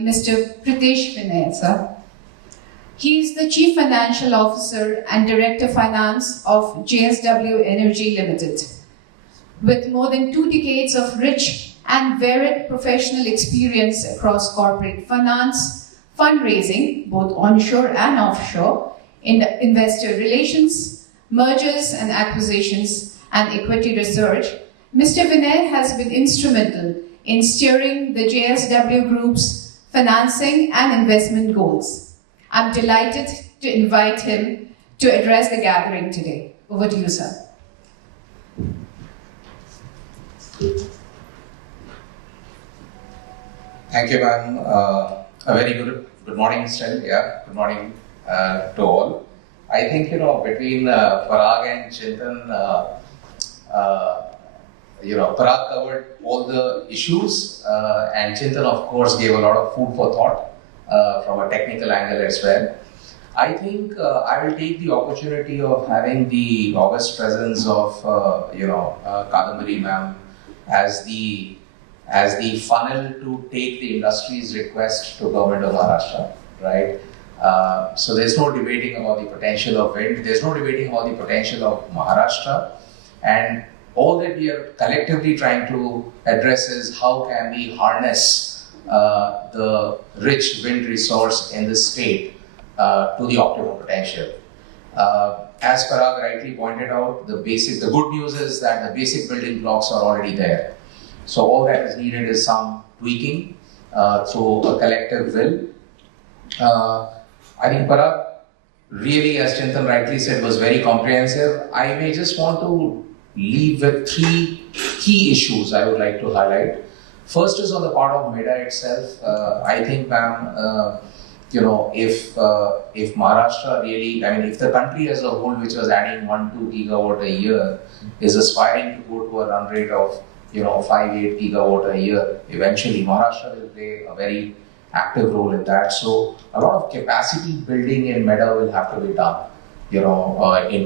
Mr. Pritesh Vinay, sir. He is the Chief Financial Officer and Director Finance of JSW Energy Ltd. With more than 2 decades of rich and varied professional experience across corporate finance, fundraising, both onshore and offshore, investor relations, mergers and acquisitions, and equity research, Mr. Vinay has been instrumental in steering the JSW Group's financing and investment goals. I'm delighted to invite him to address the gathering today. Over to you, sir. Thank you, ma'am. A very good morning still. Yeah, good morning to all. I think, between Parag and Chintan, Parag covered all the issues, and Chintan, of course, gave a lot of food for thought from a technical angle as well. I think I will take the opportunity of having the august presence of, 𝐏𝐨𝐰𝐚 ma'am as the funnel to take the industry's request to Government of Maharashtra, right? So there's no debating about the potential of wind, there's no debating about the potential of Maharashtra, and all that we are collectively trying to address is how can we harness the rich wind resource in the state to the optimum potential. As Parag rightly pointed out, the good news is that the basic building blocks are already there. So all that is needed is some tweaking through a collective will. I think Parag really, as Chintan rightly said, was very comprehensive. I may just want to leave with 3 key issues I would like to highlight. First is on the part of MEDA itself. I think, ma'am, if Maharashtra really, if the country as a whole, which was adding 1-2 gigawatt a year, is aspiring to go to a run rate of 5-8 gigawatt a year, eventually Maharashtra will play a very active role in that. So a lot of capacity building in MEDA will have to be done, in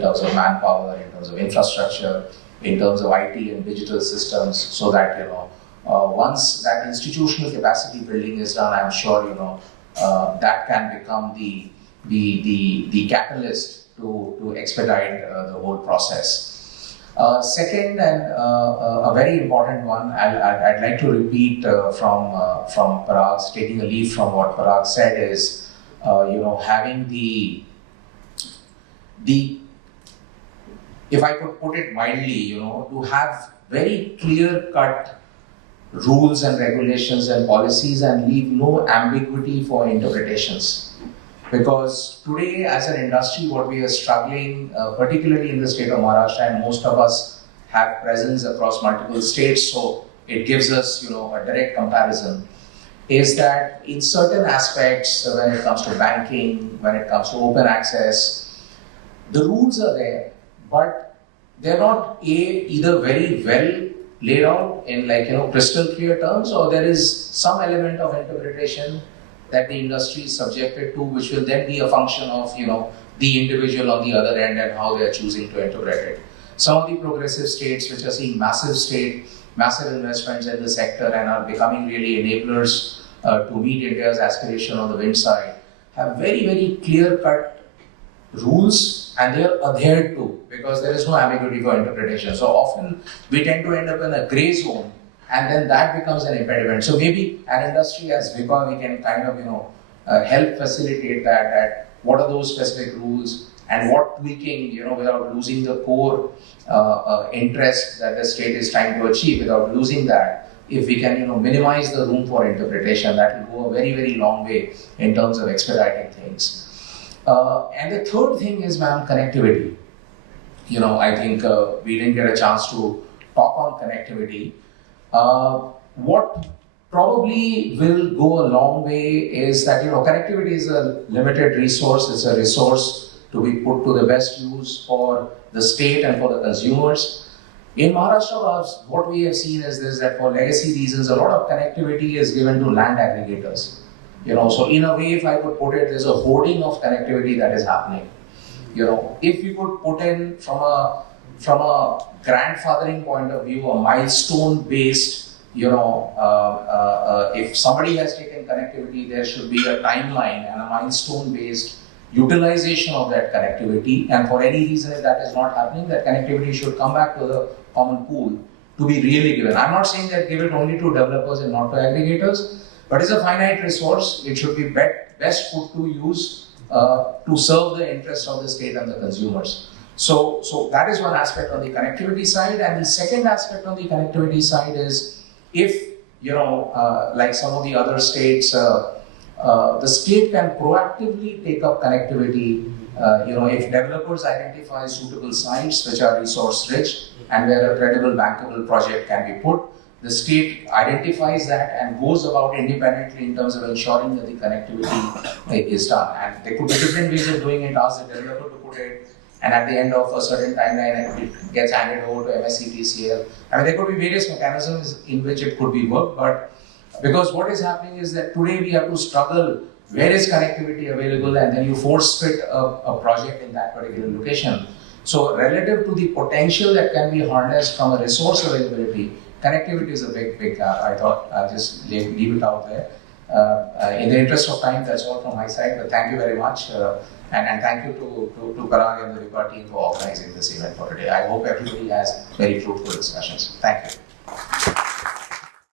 terms of manpower, in terms of infrastructure, in terms of IT and digital systems, so that, once that institutional capacity building is done, I'm sure, that can become the catalyst to expedite the whole process. Second, and a very important one, I'd like to repeat from Parag, taking a leaf from what Parag said, is having the if I could put it mildly, to have very clear-cut rules and regulations and policies and leave no ambiguity for interpretations. Because today, as an industry, what we are struggling, particularly in the state of Maharashtra, and most of us have presence across multiple states, so it gives us, a direct comparison, is that in certain aspects, when it comes to banking, when it comes to open access, the rules are there, but they're not either very well laid out in crystal clear terms, or there is some element of interpretation that the industry is subjected to, which will then be a function of the individual on the other end and how they are choosing to interpret it. Some of the progressive states which are seeing massive investments in the sector and are becoming really enablers to meet India's aspiration on the wind side have very, very clear-cut rules, and they are adhered to because there is no ambiguity for interpretation. So often we tend to end up in a grey zone, and then that becomes an impediment. So maybe an industry as 𝐔𝐫𝐚, we can kind of help facilitate that what are those specific rules and what tweaking, without losing the core interest that the state is trying to achieve, without losing that. If we can minimize the room for interpretation, that will go a very, very long way in terms of expediting things. And the third thing is, ma'am, connectivity. I think we didn't get a chance to talk on connectivity. What probably will go a long way is that, connectivity is a limited resource. It's a resource to be put to the best use for the state and for the consumers. In Maharashtra, what we have seen is this, that for legacy reasons, a lot of connectivity is given to land aggregators. So in a way, if I could put it, there's a hoarding of connectivity that is happening. If we could put in from a grandfathering point of view, a milestone-based if somebody has taken connectivity, there should be a timeline and a milestone-based utilization of that connectivity. And for any reason, if that is not happening, that connectivity should come back to the common pool to be really given. I'm not saying that give it only to developers and not to aggregators, but it's a finite resource. It should be best put to use to serve the interests of the state and the consumers. So that is one aspect on the connectivity side. And the second aspect on the connectivity side is if, like some of the other states, the state can proactively take up connectivity. If developers identify suitable sites which are resource rich and where a credible bankable project can be put, the state identifies that and goes about independently in terms of ensuring that the connectivity is done. And there could be different ways of doing it. Ask the developer to put it, and at the end of a certain timeline, it gets handed over to MSETCL. I mean, there could be various mechanisms in which it could be worked, but because what is happening is that today we have to struggle where is connectivity available, and then you force fit a project in that particular location. So relative to the potential that can be harnessed from a resource availability, connectivity is a big gap. I thought I'll just leave it out there. In the interest of time, that's all from my side, but thank you very much. And thank you to Parag and the 𝐕𝐚 team for organizing this event for today. I hope everybody has very fruitful discussions. Thank you.